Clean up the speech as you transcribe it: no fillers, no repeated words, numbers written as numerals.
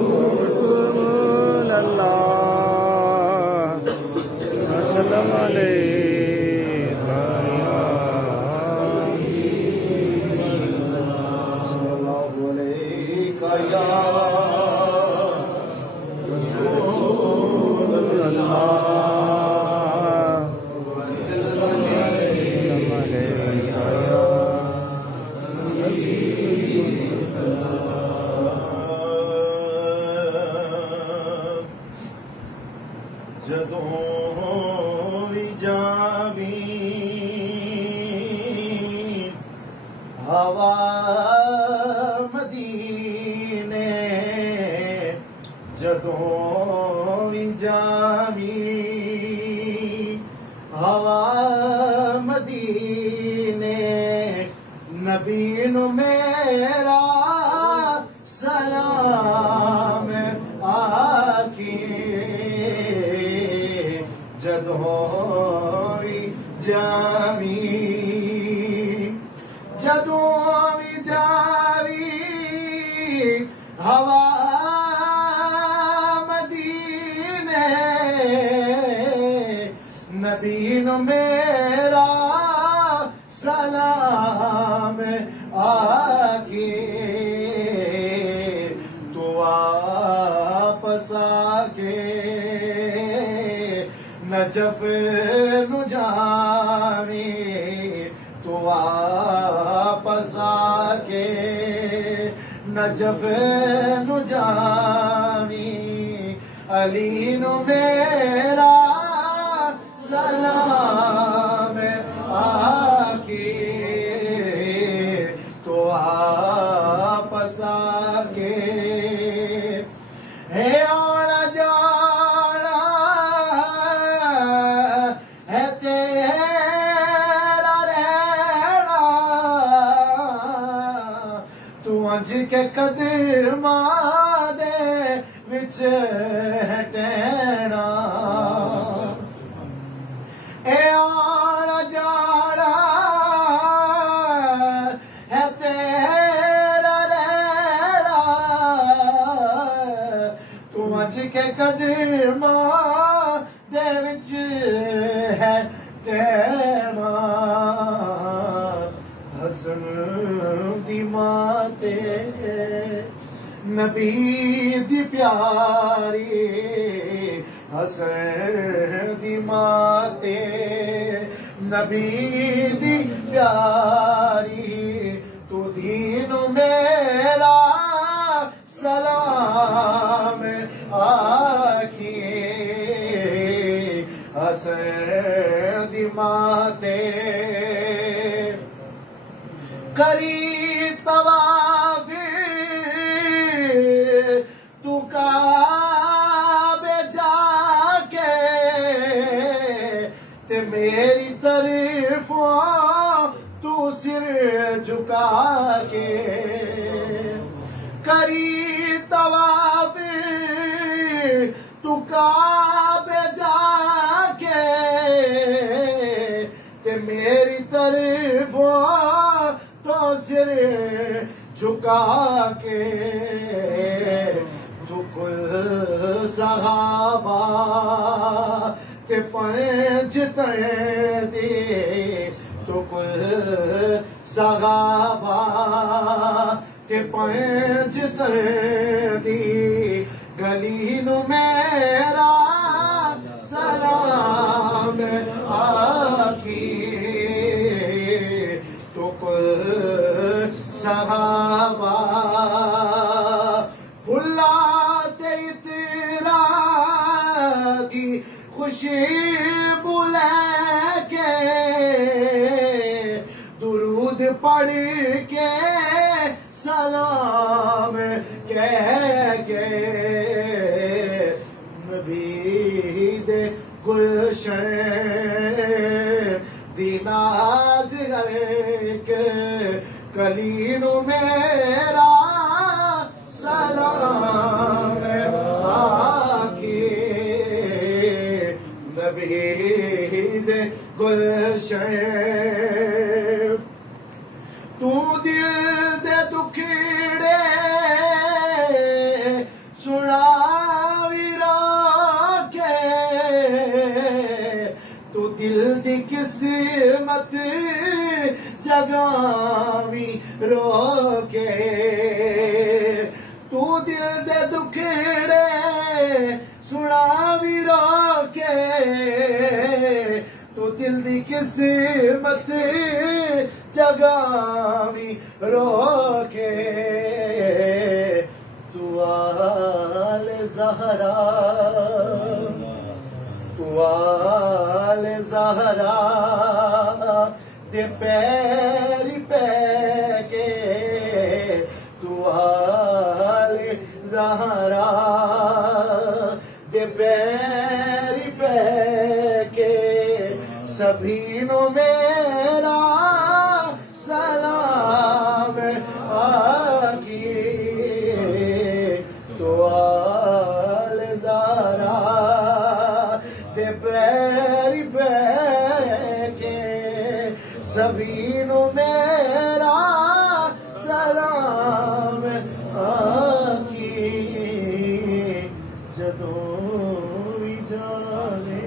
رسول الله وسلم عليك يا صلى الله عليك يا رسول الله وسلم عليك يا ਜਦੋਂ ਵੀ ਜਾਵੀਂ ਹਵਾ ਮਦੀਨੇ ਜਦੋਂ ਵੀ ਜਾਵੀਂ ਹਵਾ ਮਦੀਨੇ ਨਬੀ ਨੂੰ ਮੇਰਾ ਸਲਾਮ ਆਖੀ ਜਦੋਂ ਵੀ ਜਾਵੀਂ ਹਵਾ ਮਦੀਨੇ ਨਬੀ ਨੂੰ ਮੇਰਾ ਸਲਾਮ ਆਖੀ ਤੂੰ ਵਾਪਸ ਆਕੇ नजफ नु जावी तू वापस आके नजफ नु जावी अली नु मेरा सलाम आके तू वापस आके है औला जाना है तेरा रहना तू अंज के कदमा दे विच हटना ए आना जाना है तेरा रहना तू अंज के कदमा दे विच है तेरा हसन दी माते नबी दी प्यारी हसन दी माते नबी दी प्यारी तू दीन मेरा सलाम आखी हसन दी माते करी तवाफी तू काबे जाके ते मेरी तरफों तू सिर झुका के करी तवाफी तू काबे जाके ते मेरी तरफों तो सिर झुका के तू कुल सहाबा ते पंच दे तू कुल सहाबा ते पंच दी गली नु मेरा सलाम आखी तो कुल सहाबा भुला ते इतना दी खुशी बुला के दुरूद पढ़ के सलाम कह के नबी दे गुलशन दी नाज के कली नु मेरा सलाम आखी नबी दे गुलशन तू दिल दे दुखड़े दिल दे दुखड़े सुना भी रोके तू दिल दी किस्मत जगावी रोके तू आल ज़हरा तू आल ज़हरा दे पैरी पैके तू आल ज़हरा दे पैरी पैके सभी नो मेरा सलाम आकी तो आल ज़हरा दे पैरी पैके सभी नो मेरा सलाम आकी जदों भी जावे